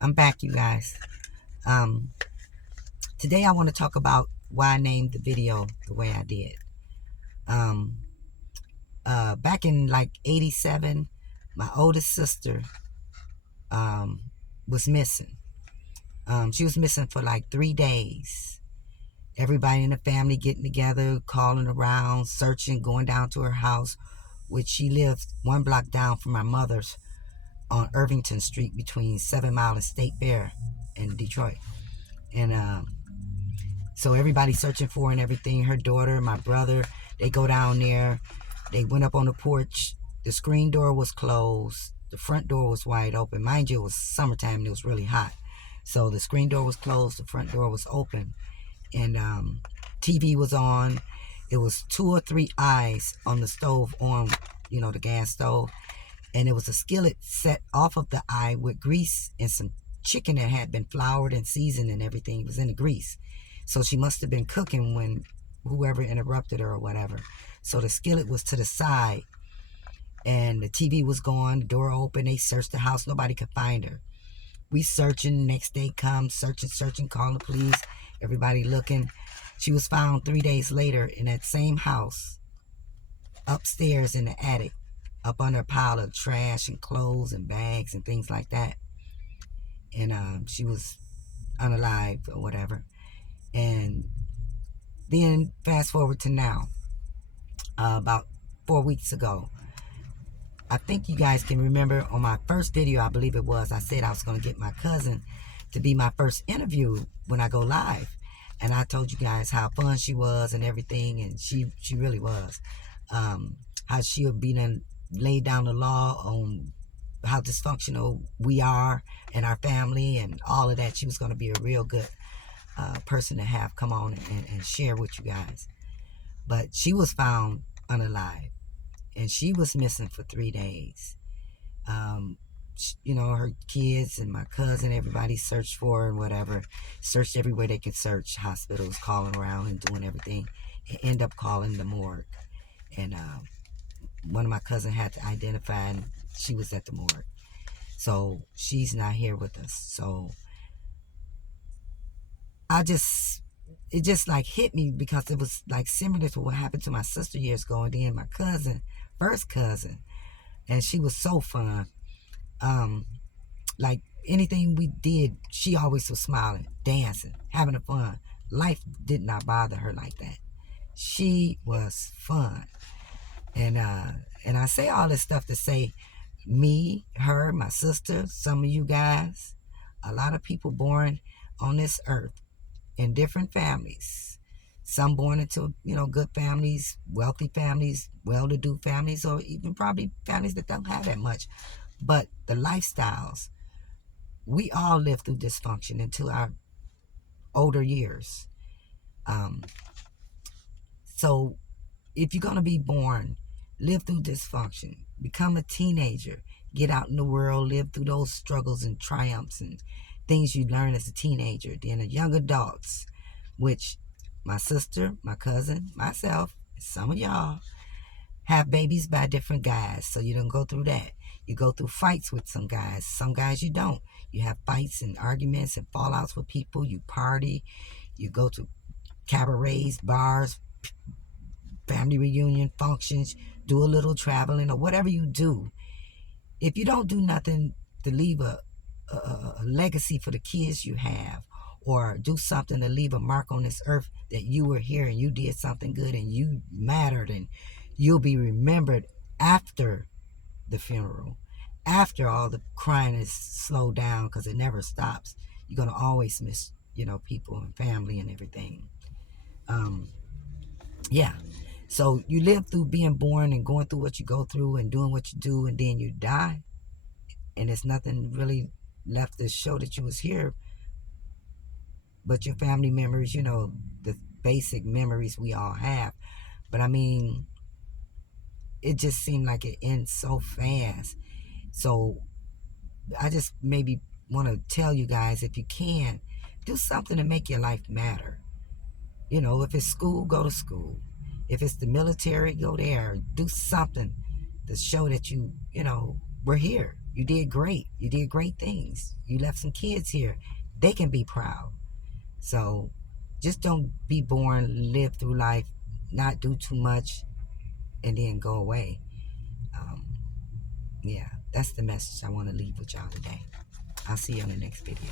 I'm back, you guys. Um, Today I want to talk about why I named the video the way I did. Um, Back in like '87, my oldest sister um, was missing. She was missing for like 3 days. Everybody in the family getting together, calling around, searching, going down to her house, which she lived 1 block down from my mother's on Irvington Street between 7 Mile and State Fair in Detroit. And so everybody's searching for her and everything. Her daughter, my brother, they go down there. They went up on the porch. The screen door was closed. The front door was wide open. Mind you, it was summertime and it was really hot. So the screen door was closed. The front door was open. And TV was on. It was 2 or 3 eyes on the stove on, the gas stove. And it was a skillet set off of the eye with grease and some chicken that had been floured and seasoned and everything. It was in the grease. So she must have been cooking when whoever interrupted her or whatever. So the skillet was to the side and the TV was gone, the door open. They searched the house. Nobody could find her. We searching. Next day comes, searching, calling the police. Everybody looking. She was found 3 days later in that same house, upstairs in the attic, up under a pile of trash and clothes and bags and things like that. And she was unalived or whatever. And then fast forward to now, about 4 weeks ago. I think you guys can remember on my first video, I believe it was, I said I was going to get my cousin to be my first interview when I go live. And I told you guys how fun she was and everything, and she really was. How she would be done, laid down the law on how dysfunctional we are and our family and all of that. She was going to be a real good person to have come on and share with you guys. But she was found unalive, and she was missing for 3 days. Her kids and my cousin, everybody searched for her and whatever. Searched everywhere they could search, hospitals, calling around and doing everything. And end up calling the morgue. And one of my cousins had to identify, and she was at the morgue. So she's not here with us. So it just like hit me because it was like similar to what happened to my sister years ago, and then my first cousin, and she was so fun. Like anything we did, she always was smiling, dancing, having a fun. Life did not bother her like that. She was fun. And I say all this stuff to say me, her, my sister, some of you guys, a lot of people born on this earth in different families. Some born into, good families, wealthy families, well-to-do families, or even probably families that don't have that much. But the lifestyles, we all live through dysfunction into our older years. So if you're going to be born, live through dysfunction, become a teenager, get out in the world, live through those struggles and triumphs and things you learn as a teenager. Then a young adults, which my sister, my cousin, myself, some of y'all have babies by different guys. So you don't go through that. You go through fights with some guys you don't. You have fights and arguments and fallouts with people. You party. You go to cabarets, bars, family reunion functions, do a little traveling or whatever you do. If you don't do nothing to leave a legacy for the kids you have, or do something to leave a mark on this earth that you were here and you did something good and you mattered, and you'll be remembered after the funeral, after all the crying is slowed down, because it never stops. You're going to always miss, people and family and everything. Yeah. So you live through being born and going through what you go through and doing what you do, and then you die. And there's nothing really left to show that you was here but your family memories, the basic memories we all have. But I mean, it just seemed like it ends so fast. So I just maybe want to tell you guys, if you can, do something to make your life matter. If it's school, go to school. If it's the military, go there. Do something to show that we're here. You did great. You did great things. You left some kids here. They can be proud. So just don't be born, live through life, not do too much, and then go away. Yeah, that's the message I want to leave with y'all today. I'll see you on the next video.